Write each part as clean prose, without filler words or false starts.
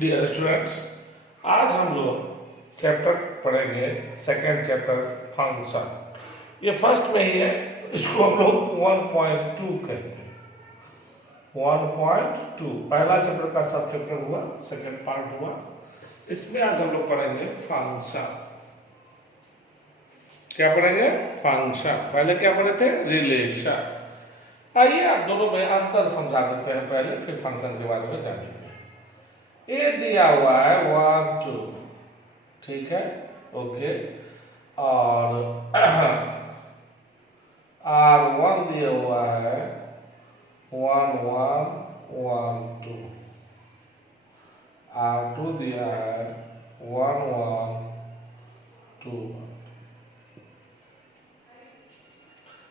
Dear students, आज हम लोग चैप्टर पढ़ेंगे सेकंड चैप्टर फंक्शन। ये फर्स्ट में ही है, इसको हम लोग 1.2 कहते हैं। 1.2 पहला चैप्टर का सब चैप्टर हुआ, सेकंड पार्ट हुआ। इसमें आज हम लोग पढ़ेंगे फंक्शन। क्या पढ़ेंगे? फंक्शन। पहले क्या पढ़े थे? रिलेशन। आइए आप दोनों में अंतर समझा देते हैं पहले, फिर फंक्शन के बारे में जानेंगे। ए दिया हुआ है 1 2, ठीक है, ओके। और R1 दिया हुआ है 1 1 1 2, R2 दिया है 1 1 2।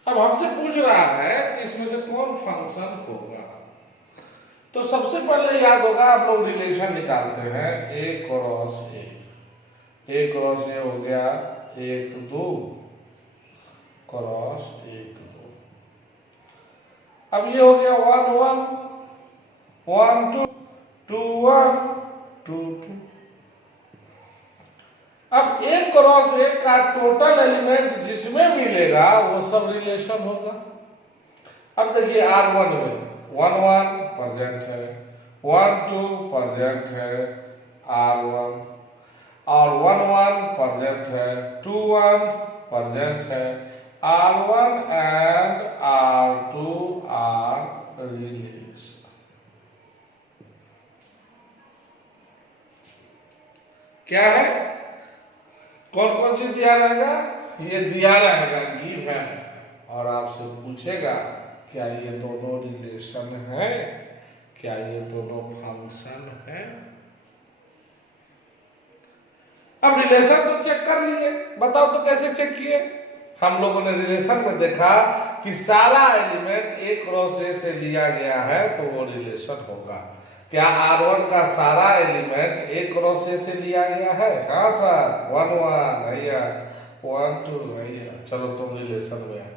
अब हमसे पूछ रहा है कि इसमें से कौन फंक्शन होगा। तो सबसे पहले याद होगा, आप लोग रिलेशन निकालते हैं ए क्रॉस ए। ए क्रॉस ए हो गया 1 2 क्रॉस 1 2। अब ये हो गया 1 1 1 2 2 1 2 2। अब एक क्रॉस एक का टोटल एलिमेंट जिसमें मिलेगा वो सब रिलेशन होगा। अब देखिए R1 में 1 1 प्रेजेंट है, 1 2 प्रेजेंट है R1, और 1 1 प्रेजेंट है, 2 1 प्रेजेंट है। R1 and R2 are relation. क्या है? कौन कौन चीज दिया रहेगा? ये दिया रहेगा गिव है, और आपसे पूछेगा क्या ये दोनों रिलेशन है, क्या ये दोनों फंक्शन है। अब रिलेशन तो चेक कर लिए, बताओ तो कैसे चेक किए? हम लोगों ने रिलेशन में देखा कि सारा एलिमेंट एक क्रॉस ए से लिया गया है तो वो रिलेशन होगा। क्या R1 का सारा एलिमेंट एक क्रॉस ए से लिया गया है? हाँ सर, 1 1 भैया, 1 2 भैया। चलो तुम रिलेशन में है,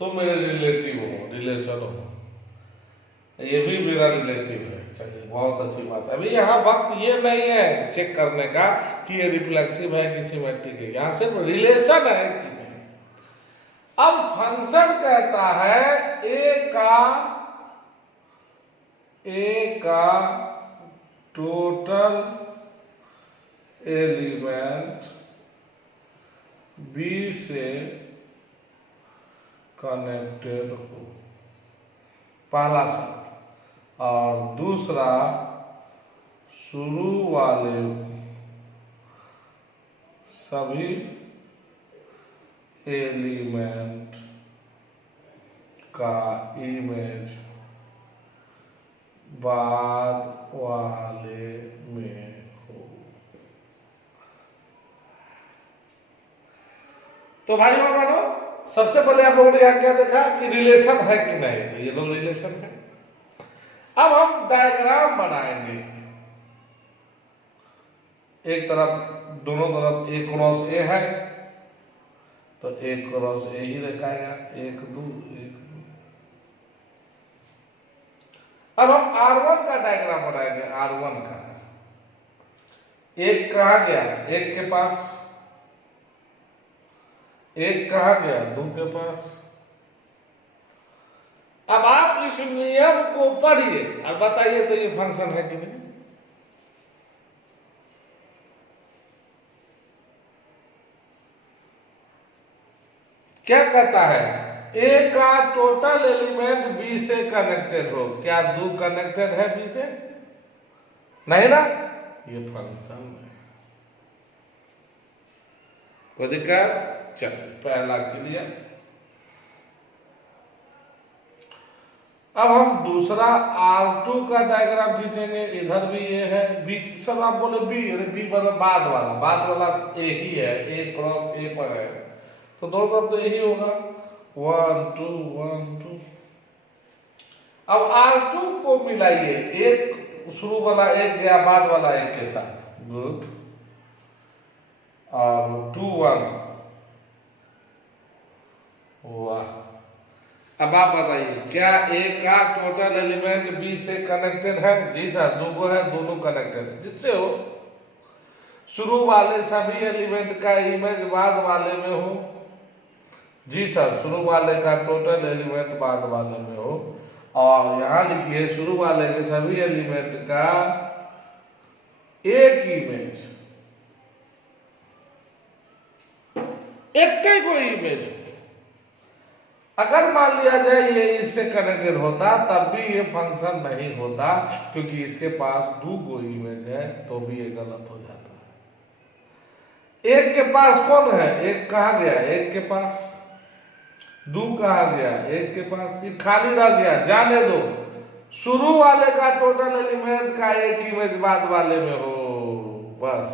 तुम मेरे रिलेटिव हो, रिलेशन हो, ये भी मेरा रिलेटिव है। चलिए बहुत अच्छी बात है। अभी यहाँ वक्त ये नहीं है चेक करने का कि ये रिफ्लेक्सिव है कि सिमेट्रिक है, यहाँ सिर्फ रिलेशन है कि नहीं। अब फंक्शन कहता है ए का टोटल एलिमेंट बी से कनेक्टेड हो, पहला शर्त। और दूसरा, शुरू वाले सभी एलिमेंट का इमेज बाद वाले में हो। तो भाई और बहनों, सबसे पहले आप लोगों ने यहाँ क्या देखा कि रिलेशन है कि नहीं, तो ये लोग रिलेशन है। अब हम डायग्राम बनाएंगे। एक तरफ, दोनों तरफ एक क्रॉस ए है तो एक क्रॉस ए ही दिखाएगा, 1 2 1 2। अब हम R1 का डायग्राम बनाएंगे। R1 का एक कहा गया, एक के पास, एक कहा गया 2 के पास। अब आप इस नियम को पढ़िए और बताइए तो ये फंक्शन है कि नहीं। क्या कहता है? ए का टोटल एलिमेंट बी से कनेक्टेड हो। क्या 2 कनेक्टेड है बी से? नहीं ना, ये फंक्शन है। कोई दिक्कत? चलिए पहला क्लियर। अब हम दूसरा R2 का डायग्राम खींचेंगे। इधर भी ये है बी, सब आप बोले बी, अरे बी मतलब बाद वाला ए ही है, ए क्रॉस ए पर है तो दोनों तरफ तो यही होगा 1 2 1 2। अब R2 को मिलाइए, एक शुरू वाला एक गया बाद वाला एक के साथ, गुड। और 2 1, वाह। अब आप बताइए, क्या ए का टोटल एलिमेंट बी से कनेक्टेड है? जी सर, दो है, दोनों कनेक्टेड है। जिससे हो शुरू वाले सभी एलिमेंट का इमेज बाद वाले में हो। जी सर, शुरू वाले का टोटल एलिमेंट बाद वाले में हो। और यहां लिखिए शुरू वाले के सभी एलिमेंट का एक इमेज, एक कोई इमेज हो। अगर मान लिया जाए ये इससे कनेक्टेड होता तब भी ये फंक्शन नहीं होता, क्योंकि इसके पास दो कोई इमेज है, तो भी ये गलत हो जाता है। एक के पास कौन है? एक कहा गया? एक के पास। दो कहा गया? एक के पास। ये खाली रह गया, जाने दो। शुरू वाले का टोटल एलिमेंट का एक इमेज बाद वाले में हो, बस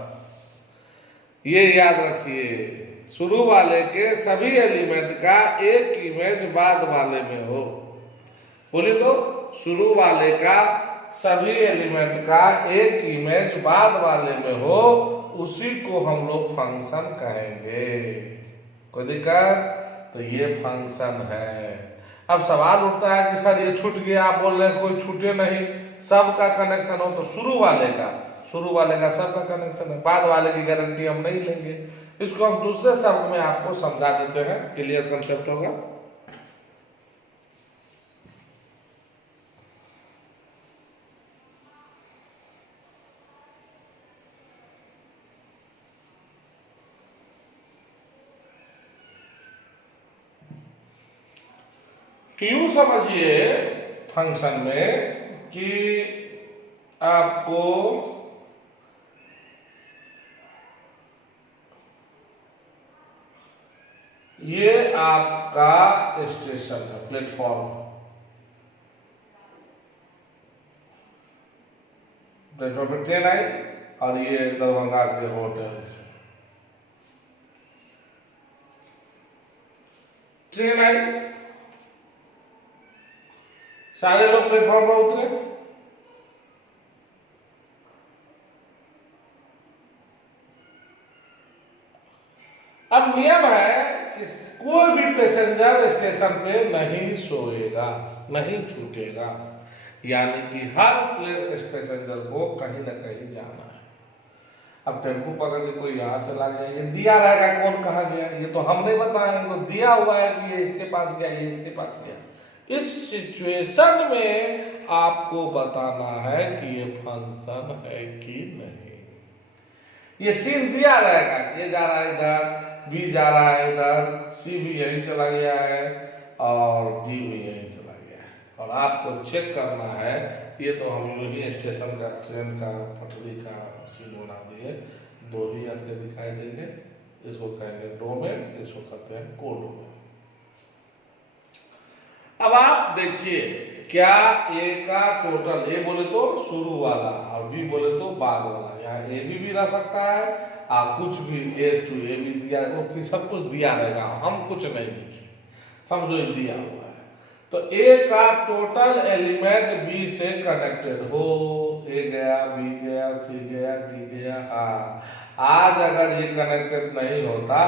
ये याद रखिए। शुरू वाले के सभी एलिमेंट का एक इमेज बाद वाले में हो। बोलिए तो, शुरू वाले का सभी एलिमेंट का एक इमेज बाद वाले में हो, उसी को हम लोग फंक्शन कहेंगे। कोई दिक्कत? तो ये फंक्शन है। अब सवाल उठता है कि सर ये छूट गया, आप बोल रहे हैं कोई छूटे नहीं, सबका कनेक्शन हो। तो शुरू वाले का सबका कनेक्शन है, बाद वाले की गारंटी हम नहीं लेंगे। इसको हम दूसरे शब्द में आपको समझा देते हैं, क्लियर कंसेप्ट होगा। क्यों समझिए फंक्शन में कि आपको ये आपका स्टेशन है, प्लेटफॉर्म पे ट्रेन आई और ये दरभंगा के होटल से ट्रेन आई, सारे लोग प्लेटफॉर्म पर उतरे। अब नियम है कि कोई भी पैसेंजर स्टेशन पे नहीं सोएगा, नहीं छूटेगा, यानी कि हर पैसेंजर को कहीं ना कहीं जाना है। अब टेम्पो पकड़ के कोई यहाँ चला गया, ये दिया रहेगा कौन कहाँ गया, ये तो हम नहीं बताएंगे, तो दिया हुआ है कि ये इसके पास गया, ये इसके पास गया। इस सिचुएशन में आपको बताना है कि ये फंक्शन है कि नहीं। ये सीन दिया रहेगा, ये जा रहा है इधर, बी जा रहा है इधर, सी भी यहीं चला गया है और डी भी यहीं चला गया है, और आपको चेक करना है। ये तो हम यही स्टेशन का, ट्रेन का, पटरी का सीन बना दिए, दो ही आपके दिखाई देंगे। इसको कहेंगे डोमेन, इसको कहते हैं कोडोमेन। अब आप देखिए, क्या ए का टोटल, ए बोले तो शुरू वाला और बी बोले तो बाद वाला, यहाँ ए भी रह सकता है, कुछ भी ए टू ए भी दिया, तो सब कुछ दिया रहेगा, हम कुछ नहीं लिखे, समझो ये दिया हुआ है। तो ए का टोटल एलिमेंट बी से कनेक्टेड हो, ए गया, बी गया, सी गया, डी गया, आज अगर ये कनेक्टेड नहीं होता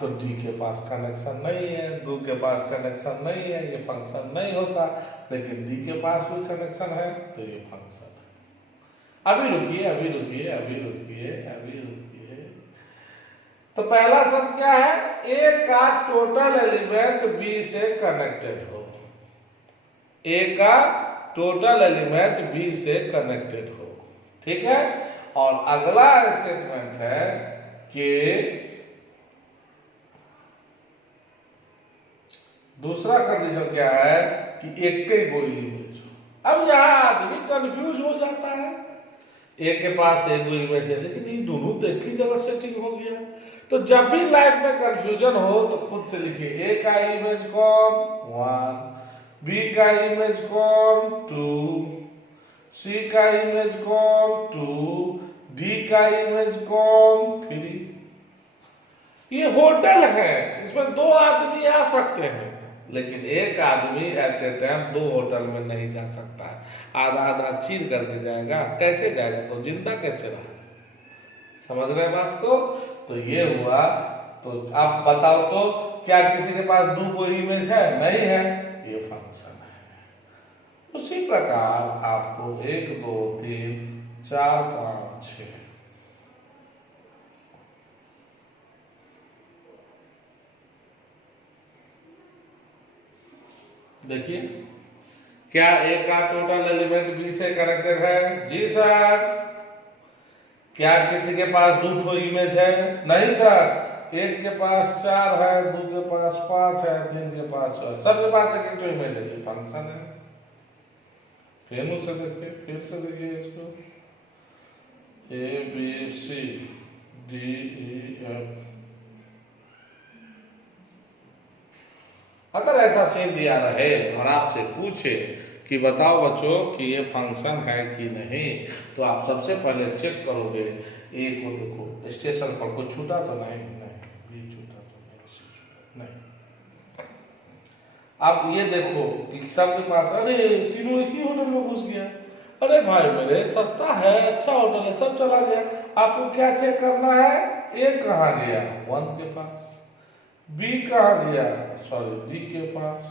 तो डी के पास कनेक्शन नहीं है, दो के पास कनेक्शन नहीं है, ये फंक्शन नहीं होता। लेकिन डी के पास भी कनेक्शन है, तो ये फंक्शन है। अभी रुकिए, अभी रुकिए, अभी रुकिए, अभी रुकिए। तो पहला शब्द क्या है? ए का टोटल एलिमेंट बी से कनेक्टेड हो, ए का टोटल एलिमेंट बी से कनेक्टेड हो, ठीक है। और अगला स्टेटमेंट है कि दूसरा कंडीशन क्या है कि एक के कोई इमेज हो। अब यहां आदमी कंफ्यूज हो जाता है, ए के पास एक इमेज है, लेकिन ये दोनों तो एक ही जगह सेटिंग हो गया। तो जब भी लाइफ में कंफ्यूजन हो तो खुद से लिखिए, ए का इमेज कौन? 1, बी का इमेज कौन? 2, सी का इमेज कौन? 2, डी का इमेज कौन? 3। ये होटल है, इसमें 2 आदमी आ सकते हैं, लेकिन एक आदमी एट ए टाइम 2 होटल में नहीं जा सकता है, आधा आधा चीर करके जाएगा। कैसे जाएगा? तो जिंदा कैसे रहा? समझ रहे हैं बात को? तो ये हुआ। तो आप बताओ तो क्या किसी के पास 2 कोई इमेज है? नहीं है। ये फंक्शन है। उसी प्रकार आपको 1 2 3 4 5 6 देखिए, क्या ए का टोटल एलिमेंट बी से कनेक्टेड है? जी सर। क्या किसी के पास 2 ठो इमेज है? नहीं सर। एक के पास 4 है, 2 के पास 5 है, 3 के पास 4, सबके पास एक ठो इमेज है, ये फंक्शन है। फिर उसे देखिए, फिर से देखिए इसको, A B C D E F. अगर ऐसा सीन दिया रहे और आपसे पूछे कि बताओ बच्चों कि ये फंक्शन है कि नहीं, तो आप सबसे पहले चेक करोगे ए को। देखो स्टेशन पर कोई छूटा तो नहीं, बी छूटा तो नहीं, सी छूटा नहीं। आप ये देखो कि सबके पास, अरे तीनों एक ही होटल में घुस गया, अरे भाई मेरे सस्ता है, अच्छा होटल है, सब चला गया। आपको क्या चेक करना है? ए कहाँ गया? 1 के पास। बी कहाँ गया? सॉरी, डी के पास।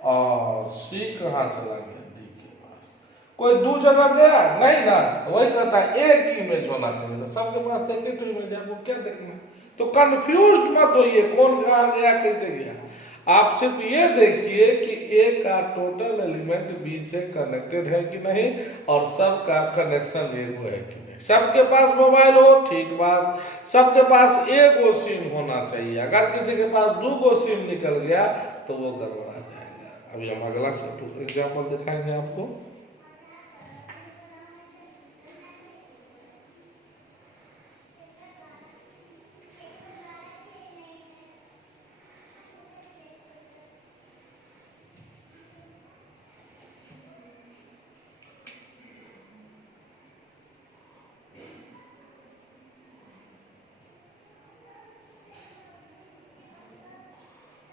और सी कहाँ चला गया? डी के पास। कोई 2 जगह गया नहीं ना, तो वही कहता है एक इमेज होना चाहिए। तो सबके पास एक ही इमेज है, आपको क्या देखना? तो कंफ्यूज मत होइए कौन कहाँ गया, कैसे गया। आप सिर्फ ये देखिए कि ए का टोटल एलिमेंट बी से कनेक्टेड है कि नहीं, और सबका कनेक्शन एगो है कि नहीं। सबके पास मोबाइल हो, ठीक बात। सबके पास एगो सिम होना चाहिए। अगर किसी के पास 2 गो सिम निकल गया तो वो गड़बड़ा जाएगा। अभी हम अगला एग्जाम्पल दिखाएंगे आपको।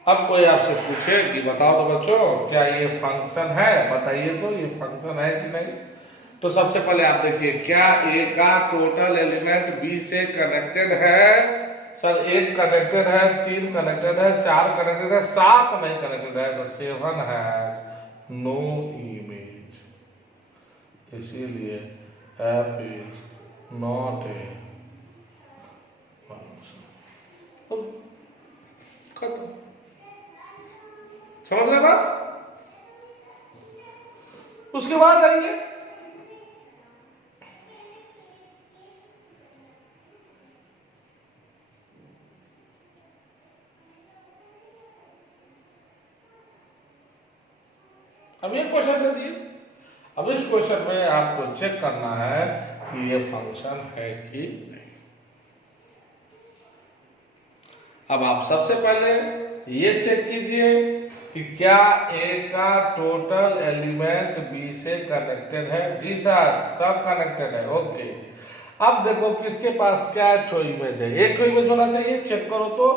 अब कोई आपसे पूछे कि बताओ तो बच्चों क्या ये फंक्शन है, बताइए तो ये फंक्शन है कि नहीं। तो सबसे पहले आप देखिए, क्या ए का टोटल एलिमेंट बी से कनेक्टेड है? सर 1 कनेक्टेड है, 3 कनेक्टेड है, 4 कनेक्टेड है, 7 नहीं कनेक्टेड है। तो 7 हैज नो इमेज, इसीलिए F is not a function. खत्म। समझ रहे बात? उसके बाद आइए, अब ये क्वेश्चन दे दिए। अब इस क्वेश्चन में आपको चेक करना है कि ये फंक्शन है कि नहीं। अब आप सबसे पहले ये चेक कीजिए कि क्या ए का टोटल एलिमेंट बी से कनेक्टेड है? जी सर, सब कनेक्टेड है, ओके। अब देखो किसके पास क्या ठो इमेज है? एक ठो इमेज होना चाहिए, चेक करो तो।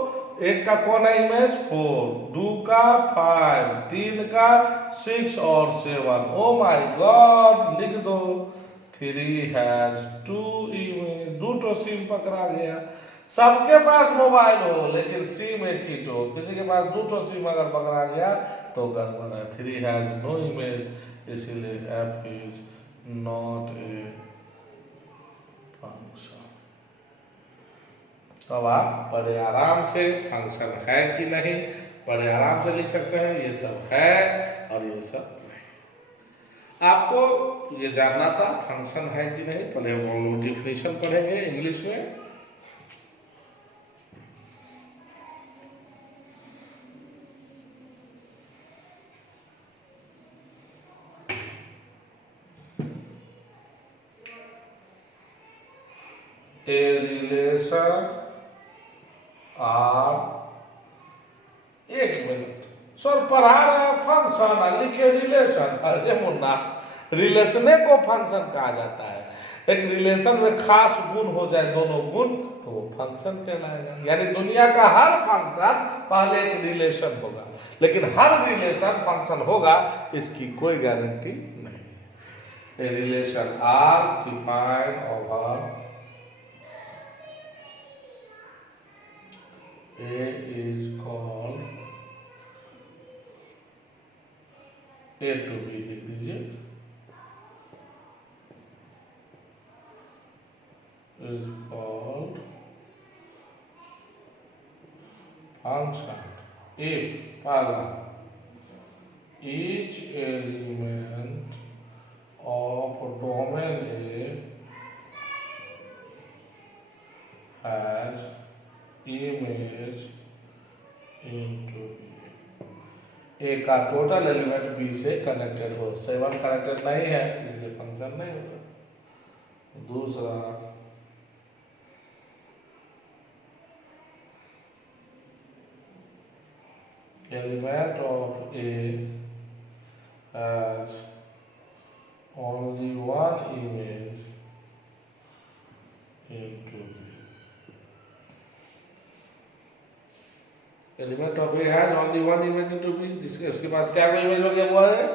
एक का कौन है इमेज? 4, 2 का 5, 3 का 6 और 7। ओ माय गॉड, लिख दो 3 हैज 2 इमेज। 2 ठो सिम पकड़ा गया। सबके पास मोबाइल हो लेकिन सिम एक ही हो। किसी के पास 2 ठो सिम अगर पकड़ा गया तो गड़बड़ है। 3 हैज नो इमेज, इसीलिए F is not a function. तो आप बड़े आराम से फंक्शन है कि नहीं बड़े आराम से लिख सकते हैं। ये सब है और ये सब नहीं। आपको ये जानना था फंक्शन है कि नहीं। पहले हम लोग डिफिनेशन पढ़ेंगे इंग्लिश में। A relation are, एक मिनट सर पढ़ा रहे हैं फंक्शन, लिखे रिलेशन। अरे मुन्ना, रिलेशने को फंक्शन कहा जाता है। एक रिलेशन में खास गुण हो जाए, दोनों गुण, तो वो फंक्शन कहलाएगा। यानी दुनिया का हर फंक्शन पहले एक रिलेशन होगा, लेकिन हर रिलेशन फंक्शन होगा इसकी कोई गारंटी नहीं। A relation R defined over A is called A to B लिख दीजिए, इज कॉल्ड फंक्शन ए। पहला, each element of domain A has image into A का टोटल एलिमेंट B से कनेक्टेड हो। 7 कनेक्टेड नहीं है इसलिए फंक्शन नहीं होगा। दूसरा, element of A has only one image into B। Element of A has only one image to B, जिसके उसके पास क्या कोई इमेज हो गया वो है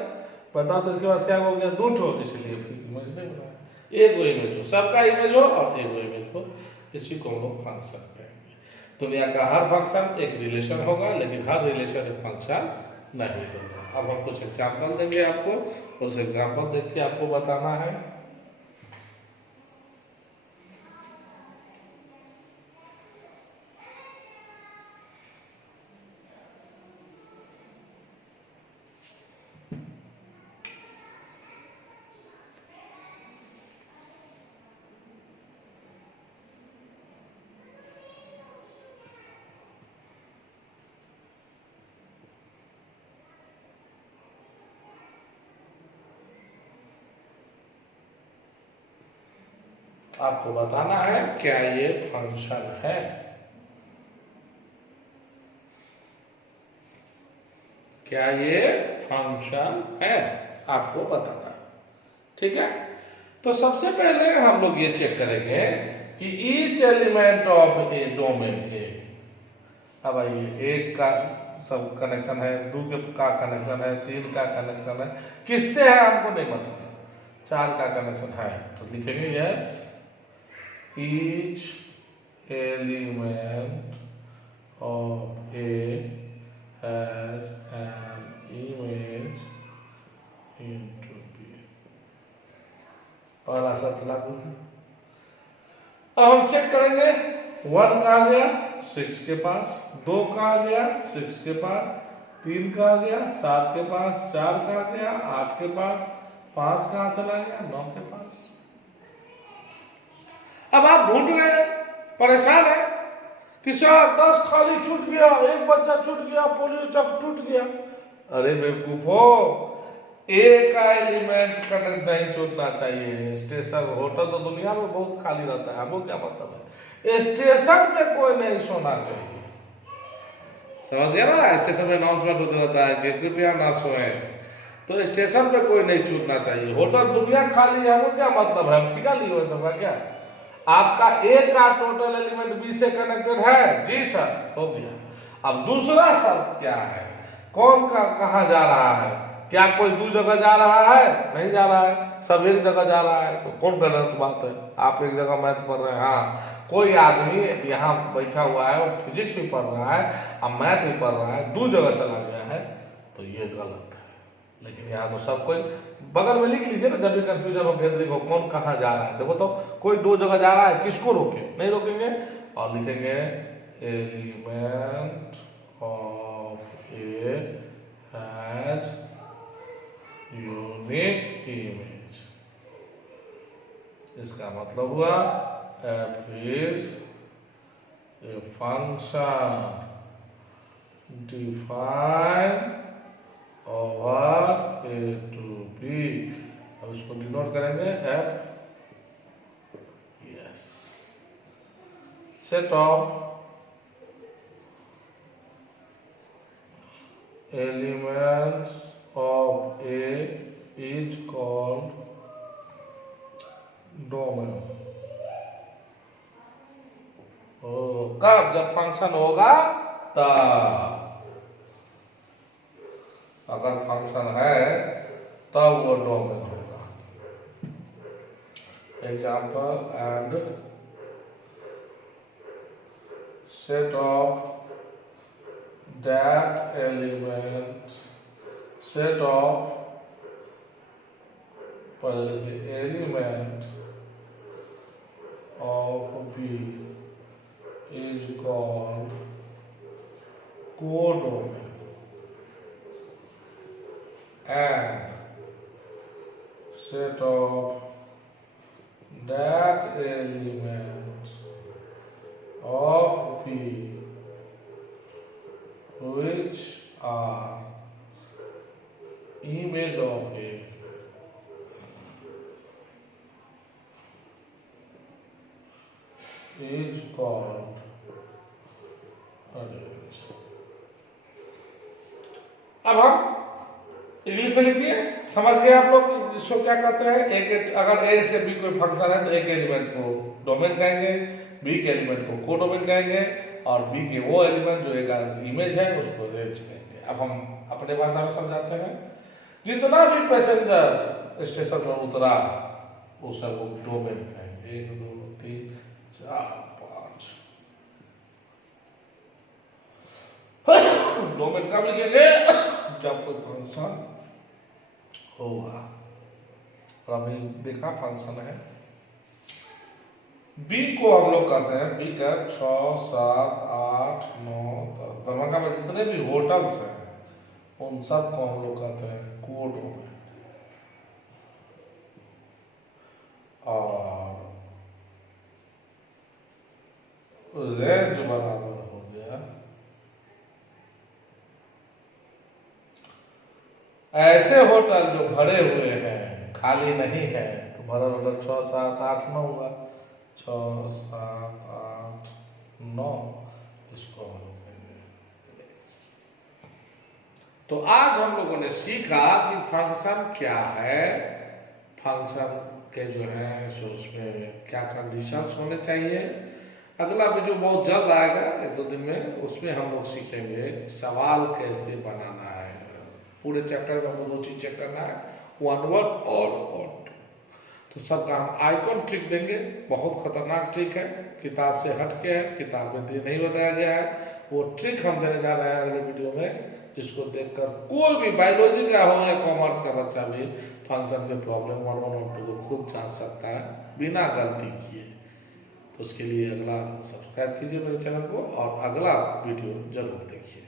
बता, तो इसके पास क्या हो गया, दो ठो, इसलिए फिर इमेज नहीं बनाया। एक वो इमेज हो, सबका इमेज हो और एक वो इमेज हो, इसी को हम लोग फंक्शन कहेंगे। दुनिया का हर फंक्शन एक रिलेशन होगा, लेकिन हर रिलेशन एक फंक्शन नहीं होगा। अब हम कुछ एग्जाम्पल देंगे आपको, उस एग्जाम्पल देख के आपको बताना है। आपको बताना है क्या ये फंक्शन है। क्या ये फंक्शन है, आपको बताना है, ठीक है। तो सबसे पहले हम लोग ये चेक करेंगे कि each element of A domain है। अब आइए, एक का सब कनेक्शन है, दो का कनेक्शन है, तीन का कनेक्शन है, किससे है हमको नहीं पता, चार का कनेक्शन है, तो लिखेंगे yes, each element of A has an image into B। पहला शर्त लागू है। अब हम चेक करेंगे, 1 का आ गया 6 के पास, 2 का आ गया 6 के पास, 3 का आ गया 7 के पास, 4 का आ गया 8 के पास, 5 कहाँ चला गया 9 के पास। अब आप ढूंढ रहे हैं, परेशान है कि सर 10 खाली छूट गया, एक बच्चा छूट गया, पोलियो चक टूट गया। अरे बेवकूफो, एक का एलिमेंट कनेक्ट नहीं छूटना चाहिए। स्टेशन होटल तो दुनिया में बहुत खाली रहता है, आपको क्या मतलब है, स्टेशन पे कोई नहीं सोना चाहिए, समझ गया ना। स्टेशन में अनाउंसमेंट होता रहता है कि कृपया ना सोए, तो स्टेशन पे कोई नहीं छूटना चाहिए। होटल दुनिया खाली है, वो क्या मतलब है, हम ठिका लिए हुए सबका क्या। आपका ए का टोटल एलिमेंट बी से कनेक्टेड है, जी सर, हो गया। अब दूसरा शर्त क्या है, कौन का कहां जा रहा है, क्या कोई दो जगह जा रहा है, नहीं जा रहा है, सब एक जगह जा रहा है, तो कौन गलत बात है। आप एक जगह मैथ पढ़ रहे हैं, हाँ कोई आदमी यहाँ बैठा हुआ है, वो फिजिक्स भी पढ़ रहा है और मैथ भी पढ़ रहा है, दो जगह चला गया है, तो ये गलत है। लेकिन यहाँ तो सब कोई, बगल में लिख लीजिए ना, जब भी कंफ्यूजन हो गैदरिंग हो, कौन कहाँ जा रहा है। देखो तो कोई दो जगह जा रहा है, किसको रोके, नहीं रोकेंगे, और लिखेंगे element of A has unique image. इसका मतलब हुआ F is a function define over A to B. अब इसको डिनोट करेंगे F, yes, set of elements of A is called domain. कब, जब फंक्शन होगा तब, अगर फंक्शन है तब वो डोमेन होगा। Example, and set of that element, set of पर element of B is called codomain and set of that element of B which are image of A is called arrays. अब हम English में लिख दिए, समझ गए आप लोग इसको क्या कहते हैं। अगर ए से बी कोई फंक्शन है तो ए के एलिमेंट को डोमेन कहेंगे, बी के एलिमेंट को कोडोमेन कहेंगे और बी के वो एलिमेंट जो एक इमेज है उसको रेंज कहेंगे। अब हम अपने भाषा में समझाते हैं। जितना भी पैसेंजर स्टेशन पर उतरा वो सब डोमेन कहेंगे। 1 2 3 4 5 डोमेन कब लिखेंगे? जब कोई फंक्शन होगा। और अभी देखा फंक्शन है बी को हम लोग कहते हैं, बी का 6 7 8 9 10 दरभंगा में जितने भी होटल्स हैं उन सब को हम लोग कहते हैं कोडोमेन। और रेंज बराबर हो गया ऐसे होटल जो भरे हुए हैं, खाली नहीं है, तो भरा होटल 6 7 8 9 हुआ। 6 7 8 9 इसको हम लोग कहेंगे। तो आज हम लोगों ने सीखा कि फंक्शन क्या है, फंक्शन के जो है सो उसमें क्या कंडीशंस होने चाहिए। अगला वीडियो बहुत जल्द आएगा 1 2 दिन में, उसमें हम लोग सीखेंगे सवाल कैसे बनाना है। पूरे चैप्टर में हमको 2 चीज चेक करना है, 1 1 और 2। तो सबका हम आइकॉन ट्रिक देंगे, बहुत खतरनाक ट्रिक है, किताब से हट के है, किताब में नहीं बताया गया है। वो ट्रिक हम देने जा रहे हैं अगले वीडियो में, जिसको देखकर कोई भी बायोलॉजी का हो या कॉमर्स का बच्चा भी फंक्शन के प्रॉब्लम 1 1 और 2 को खुद जांच सकता है बिना गलती किए। तो उसके लिए अगला सब्सक्राइब कीजिए मेरे चैनल को और अगला वीडियो जरूर देखिए।